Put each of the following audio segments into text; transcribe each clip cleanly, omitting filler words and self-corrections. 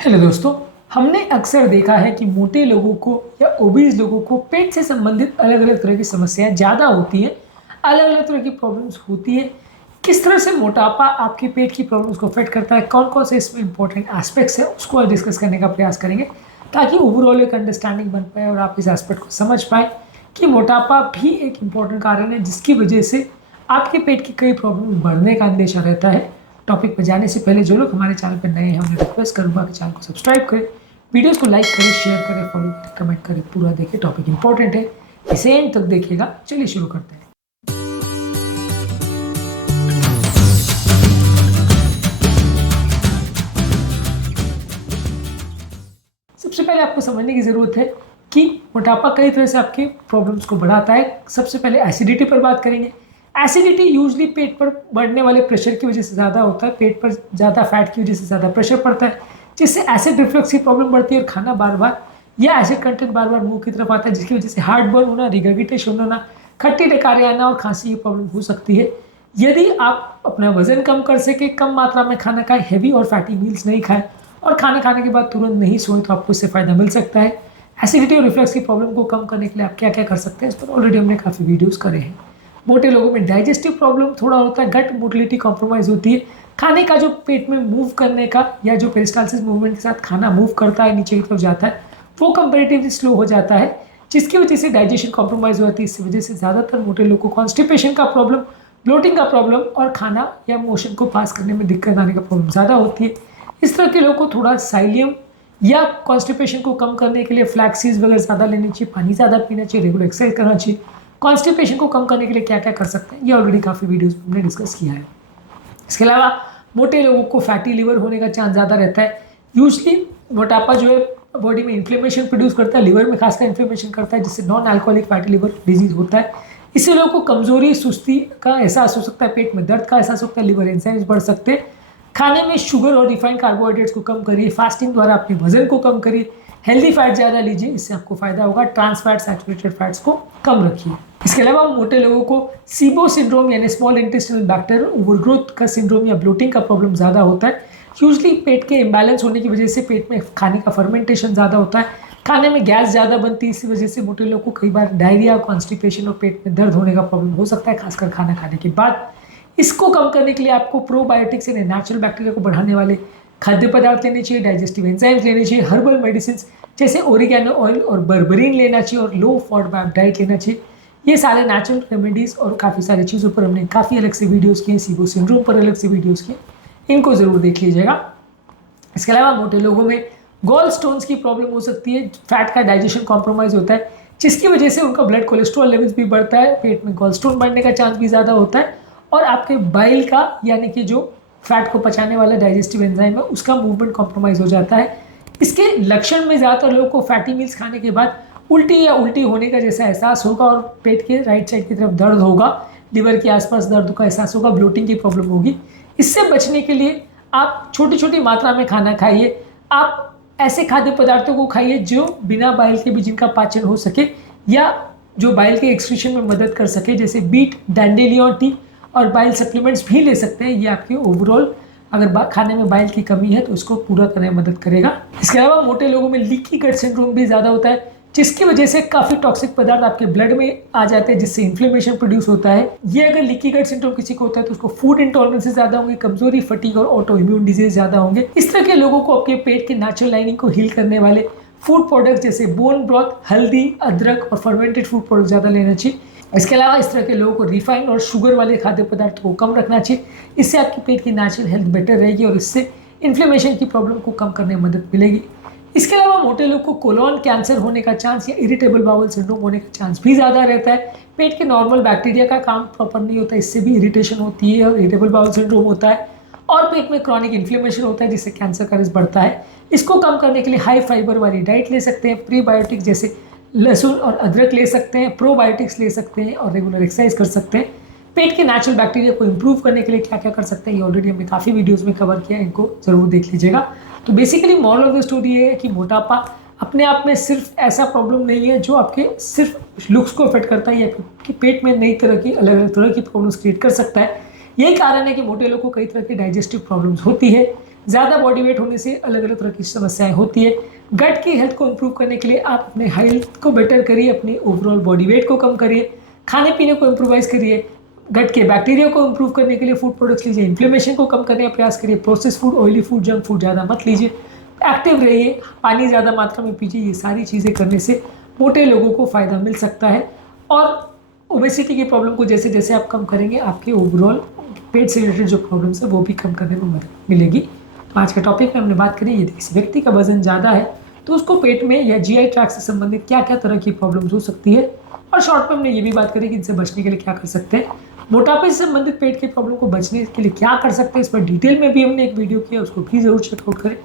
Hello दोस्तों। हमने अक्सर देखा है कि मोटे लोगों को या ओबीज लोगों को पेट से संबंधित अलग अलग तरह की समस्याएं ज़्यादा होती हैं, अलग अलग तरह की प्रॉब्लम्स होती है। किस तरह से मोटापा आपके पेट की प्रॉब्लम्स को अफेक्ट करता है, कौन कौन से इसमें इंपॉर्टेंट एस्पेक्ट्स है, उसको आज डिस्कस करने का प्रयास करेंगे ताकि ओवरऑल एक अंडरस्टैंडिंग बन पाए और आप इस एस्पेक्ट को समझ पाए कि मोटापा भी एक इम्पॉर्टेंट कारण है जिसकी वजह से आपके पेट की कई प्रॉब्लम बढ़ने का अंदेशा रहता है। टॉपिक पर जाने से पहले जो लोग हमारे चैनल पर नए हैं उन्हें रिक्वेस्ट करूंगा कि चैनल को सब्सक्राइब करें, वीडियोस को लाइक करें, शेयर करें, फॉलो करें, कमेंट करें, पूरा देखें। टॉपिक इंपॉर्टेंट है, इसे एंड तक देखिएगा। चलिए शुरू करते हैं। सबसे पहले आपको समझने की ज़रूरत है कि मोटापा कई तरह से आपके प्रॉब्लम्स को बढ़ाता है। सबसे पहले एसिडिटी पर बात करेंगे। एसिडिटी यूजली पेट पर बढ़ने वाले प्रेशर की वजह से ज़्यादा होता है। पेट पर ज़्यादा फैट की वजह से ज़्यादा प्रेशर पड़ता है, जिससे एसिड रिफ्लक्स की प्रॉब्लम बढ़ती है और खाना बार बार या एसिड कंटेंट बार बार मुंह की तरफ आता है, जिसकी वजह से हार्ट बर्न होना, रिगर्गिटेशन होना, खट्टी डकारी आना और खांसी की प्रॉब्लम हो सकती है। यदि आप अपना वजन कम कर सके, कम मात्रा में खाना खाएं, हैवी और फैटी मील्स नहीं खाएं और खाना खाने के बाद तुरंत नहीं सोएं, तो आपको इससे फ़ायदा मिल सकता है। एसिडिटी और रिफ्लक्स की प्रॉब्लम को कम करने के लिए आप क्या क्या कर सकते हैं, इस पर ऑलरेडी हमने काफ़ी वीडियोस करे हैं। मोटे लोगों में डाइजेस्टिव प्रॉब्लम थोड़ा होता है, गट मोटिलिटी कॉम्प्रोमाइज होती है। खाने का जो पेट में मूव करने का या जो पेरिस्टालसिस मूवमेंट के साथ खाना मूव करता है, नीचे की तरफ जाता है, वो कंपेरेटिवली स्लो हो जाता है, जिसकी वजह से डाइजेशन कॉम्प्रोमाइज होती है। इस वजह से ज़्यादातर मोटे लोगों को कॉन्स्टिपेशन का प्रॉब्लम, ब्लोटिंग का प्रॉब्लम और खाना या मोशन को पास करने में दिक्कत आने का प्रॉब्लम ज़्यादा होती है। इस तरह के लोगों को थोड़ा साइलियम या कॉन्स्टिपेशन को कम करने के लिए फ्लैक्सीड्स वगैरह ज़्यादा लेनी चाहिए, पानी ज़्यादा पीना चाहिए, रेगुलर एक्सरसाइज करना चाहिए। कॉन्स्टिपेशन को कम करने के लिए क्या क्या कर सकते हैं, ये ऑलरेडी काफ़ी वीडियोस में हमने डिस्कस किया है। इसके अलावा मोटे लोगों को फैटी लिवर होने का चांस ज़्यादा रहता है। यूजली मोटापा जो है बॉडी में इन्फ्लेमेशन प्रोड्यूस करता है, लिवर में खासकर इन्फ्लेमेशन करता है, जिससे non alcoholic fatty liver disease होता है। इससे लोगों को कमजोरी, सुस्ती का एहसास हो सकता है, पेट में दर्द का एहसास होता है, लिवर एंजाइम्स बढ़ सकते हैं। खाने में शुगर और रिफाइंड कार्बोहाइड्रेट्स को कम करिए, फास्टिंग द्वारा अपने वजन को कम करिए, हेल्दी फैट ज़्यादा लीजिए, इससे आपको फायदा होगा। ट्रांस फैट, सैचुरेटेड फैट्स को कम रखिए। इसके अलावा मोटे लोगों को सीबो सिंड्रोम यानी स्मॉल इंटेस्टाइनल बैक्टीरियल ओवरग्रोथ का सिंड्रोम या ब्लोटिंग का प्रॉब्लम ज़्यादा होता है। यूजली पेट के इम्बैलेंस होने की वजह से पेट में खाने का फर्मेंटेशन ज़्यादा होता है, खाने में गैस ज़्यादा बनती है। इसी वजह से मोटे लोगों को कई बार डायरिया, कॉन्स्टिपेशन और पेट में दर्द होने का प्रॉब्लम हो सकता है, खासकर खाना खाने के बाद। इसको कम करने के लिए आपको प्रोबायोटिक्स यानी नेचुरल बैक्टीरिया को बढ़ाने वाले खाद्य पदार्थ लेने चाहिए, डाइजेस्टिव एंजाइम्स लेने चाहिए, हर्बल मेडिसिन जैसे ओरिगेनो ऑयल और बर्बरीन लेना चाहिए और लो फॉडमैप डाइट लेना चाहिए। ये सारे नेचुरल रेमेडीज़ और काफ़ी सारी चीज़ों पर हमने काफ़ी अलग से वीडियोस किए, सीबो सिंड्रोम पर अलग से वीडियोस किए, इनको ज़रूर देख लीजिएगा। इसके अलावा मोटे लोगों में गॉल स्टोन्स की प्रॉब्लम हो सकती है। फैट का डाइजेशन कॉम्प्रोमाइज़ होता है, जिसकी वजह से उनका ब्लड कोलेस्ट्रॉल लेवल्स भी बढ़ता है, पेट में गॉल स्टोन बढ़ने का चांस भी ज़्यादा होता है और आपके बाइल का यानी कि जो फैट को पचाने वाला डाइजेस्टिव एंजाइम है उसका मूवमेंट कॉम्प्रोमाइज़ हो जाता है। इसके लक्षण में ज़्यादातर लोगों को फैटी मील्स खाने के बाद उल्टी या उल्टी होने का जैसा एहसास होगा और पेट के राइट साइड की तरफ दर्द होगा, लिवर के आसपास दर्द का एहसास होगा, ब्लोटिंग की प्रॉब्लम होगी। इससे बचने के लिए आप छोटी छोटी मात्रा में खाना खाइए। आप ऐसे खाद्य पदार्थों को खाइए जो बिना बाइल के भी जिनका पाचन हो सके या जो बाइल के एक्सक्रीशन में मदद कर सके, जैसे बीट, डैंडेलियन टी और बाइल सप्लीमेंट्स भी ले सकते हैं। ये आपके ओवरऑल अगर खाने में बाइल की कमी है तो उसको पूरा करने में मदद करेगा। इसके अलावा मोटे लोगों में लीकी गट सिंड्रोम भी ज़्यादा होता है, जिसकी वजह से काफ़ी टॉक्सिक पदार्थ आपके ब्लड में आ जाते हैं, जिससे इन्फ्लेमेशन प्रोड्यूस होता है। ये अगर लीकी गट सिंड्रोम किसी को होता है तो उसको फूड इंटॉलरेंसेस ज़्यादा होंगे, कमजोरी, फटीग और ऑटो इम्यून डिजीज ज़्यादा होंगे। इस तरह के लोगों को आपके पेट के नेचुरल लाइनिंग को हील करने वाले फूड प्रोडक्ट्स जैसे बोन ब्रॉथ, हल्दी, अदरक और फर्मेंटेड फूड प्रोडक्ट ज़्यादा लेना चाहिए। इसके अलावा इस तरह के लोगों को रिफाइंड और शुगर वाले खाद्य पदार्थों को कम रखना चाहिए। इससे आपके पेट की नेचुरल हेल्थ बेटर रहेगी और इससे इन्फ्लेमेशन की प्रॉब्लम को कम करने में मदद मिलेगी। इसके अलावा मोटे लोग को कोलोन कैंसर होने का चांस या इरिटेबल बाउल सिंड्रोम होने का चांस भी ज़्यादा रहता है। पेट के नॉर्मल बैक्टीरिया का काम प्रॉपर नहीं होता, इससे भी इरिटेशन होती है और इरिटेबल बाउल सिंड्रोम होता है और पेट में क्रॉनिक इन्फ्लेमेशन होता है, जिससे कैंसर का रिस्क बढ़ता है। इसको कम करने के लिए हाई फाइबर वाली डाइट ले सकते हैं, प्रीबायोटिक्स जैसे लहसुन और अदरक ले सकते हैं, प्रोबायोटिक्स ले सकते हैं और रेगुलर एक्सरसाइज कर सकते हैं। पेट के नेचुरल बैक्टीरिया को इंप्रूव करने के लिए क्या क्या कर सकते हैं, ये ऑलरेडी हमने काफ़ी वीडियोस में कवर किया है, इनको ज़रूर देख लीजिएगा। तो basically moral of the story ये है कि मोटापा अपने आप में सिर्फ ऐसा प्रॉब्लम नहीं है जो आपके सिर्फ लुक्स को अफेक्ट करता है, या कि पेट में नई तरह की अलग अलग तरह की प्रॉब्लम्स क्रिएट कर सकता है। यही कारण है कि मोटे लोगों को कई तरह की डाइजेस्टिव प्रॉब्लम्स होती है। ज़्यादा बॉडी वेट होने से अलग अलग तरह की समस्याएं होती है। गट की हेल्थ को इम्प्रूव करने के लिए आप अपने हेल्थ को बेटर करिए, अपनी ओवरऑल बॉडी वेट को कम करिए, खाने पीने को इम्प्रोवाइज करिए, गट के बैक्टीरिया को इम्प्रूव करने के लिए फूड प्रोडक्ट्स लीजिए, इन्फ्लेमेशन को कम करने का प्रयास करिए, process food, oily food, junk food ज़्यादा मत लीजिए, एक्टिव रहिए, पानी ज़्यादा मात्रा में पीजिए। ये सारी चीज़ें करने से मोटे लोगों को फ़ायदा मिल सकता है। और ओबेसिटी की प्रॉब्लम को जैसे जैसे आप कम करेंगे, आपके ओवरऑल पेट से रिलेटेड जो प्रॉब्लम्स है वो भी कम करने में मदद मिलेगी। आज के टॉपिक में हमने बात करी, यदि किसी व्यक्ति का वजन ज़्यादा है तो उसको पेट में या जीआई ट्रैक्ट से संबंधित क्या क्या तरह की प्रॉब्लम्स हो सकती है, और शॉर्ट में हमने ये भी बात करी कि इनसे बचने के लिए क्या कर सकते हैं। मोटापे से संबंधित पेट की प्रॉब्लम को बचने के लिए क्या कर सकते हैं, इस पर डिटेल में भी हमने एक वीडियो किया, उसको भी जरूर चेकआउट करें।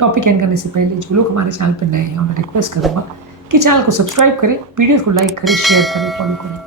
टॉपिक एंड करने से पहले जो लोग हमारे चैनल पर नए हैं, उन्हें रिक्वेस्ट करूँगा कि चैनल को सब्सक्राइब करें, वीडियो को लाइक करें, शेयर करें, फॉलो करें।